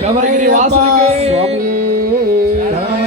Sabarigiri వాసునికి